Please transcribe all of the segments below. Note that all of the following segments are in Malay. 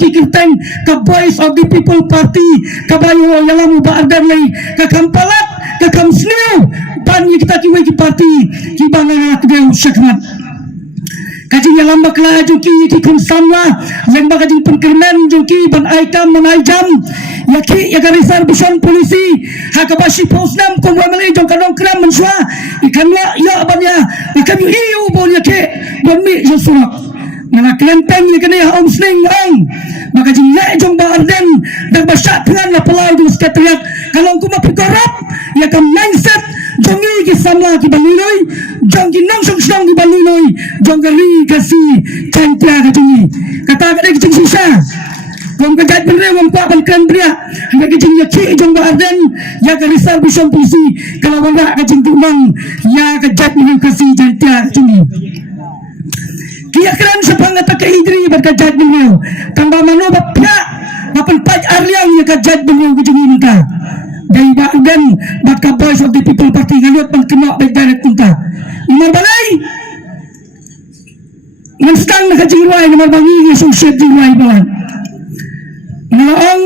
kikirteng ka Voice of the People Party kabayo yalam baardan lay kakampalat kakamsniw pan kita kiway ki party kibangan atgew syakmat kajing yalam bakla juki ki kumsamla lembag kajing pengkirmen juki ban aikam manaijam yaki yagarisar busan polisi hakabashi posnam kumwamali jong kanong kram menswa ikanwa ya abanya ikan iu bon yake bonmi josurak ngana kelenteng yakani om sling ang maka jingle jong baarden dan basyak dengan la pelai di sekretariat kalau kuma pikorap ya kam mindset jongi ki samla ki balunoi jong ki nang song di balunoi jong gari kasi cantia ka jongi kata ka ki sisa wong kajat benre wong pa balkan bria hingga ki jing yaki jong baarden ya garisar busan polisi kalau wala ka jing tumang ya kajat ni kasi cantia ka jongi kiakran sa pangata ka idri berkajat beliau tambah mano bapya bapan paj arliang ya kajat beliau kejengin ka dari bagan baka Voice of the People Party ngaliot pang kena baik direct punta nomor balay nganstang na kajingway nomor bangi isong shit jingway balan ngalaang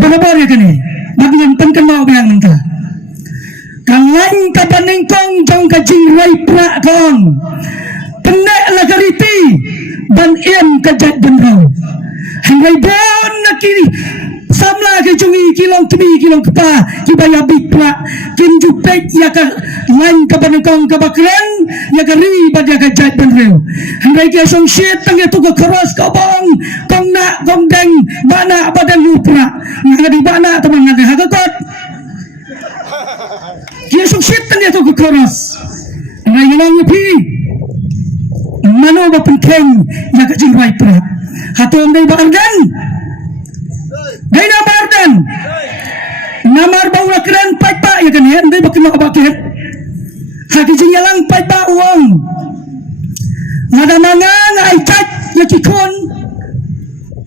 banabar ya kani bagian pangkena bayang nanta kalain ka paningkong jong kajingway pra kong penek lagariti ban em kajat benrau hinggai bon nakiri samla ke jungi kilong temi kilong kepa kibaya bitla kinju pek ya ka lain ka banengkong ka bakren ya ka ribad ya kajat benrau hinggai ke song shit tang ya tu ka keras ka bang kong na kong deng bana badan lupra ngadi bana teman ngadi hagakot kia song shit tang ya tu ka keras ngai nang pi mano ba penting ya ka jingway pra hatong day baardan day na baardan namar ba ula kran pa ya kan yan day bakit makabakit hati jingyalang pa uang nada mga nga ay chat ya kikon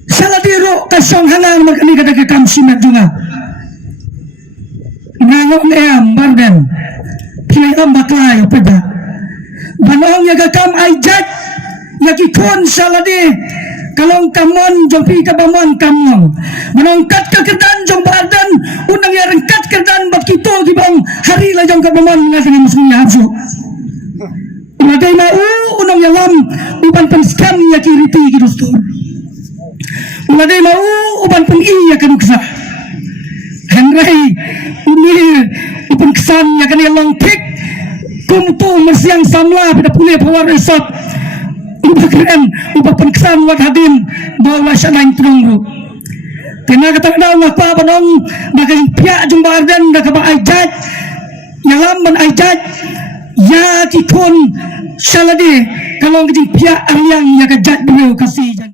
saladiro kasong hangang magkani kada kakamsimat juga nangong eyam baardan pinayam bakla ya peda banong ya gakam ay jat yakikon salade kalong kamon jong pi kabamon kamon banong kat kekedan jong baardan unang yareng kat kedan bak kito gibang hari la jong kabamon ngasih musuhnya habsu unaday mau unang yalam uban penskam yakiriti gidustur unaday mau uban pen iya kanuksa henry uni uban kesan yakan yalang tik kumtu mersiang samla pada pulih pawar resort ubah keren ubah penkesan wad hadim bawa syanain terunggu kena kata daw ngapa banong bagay pia jung baardan da kaba ajat yalam ban ajat ya kikon salade kalau ngajing pia arliang ya kajat beliau kasih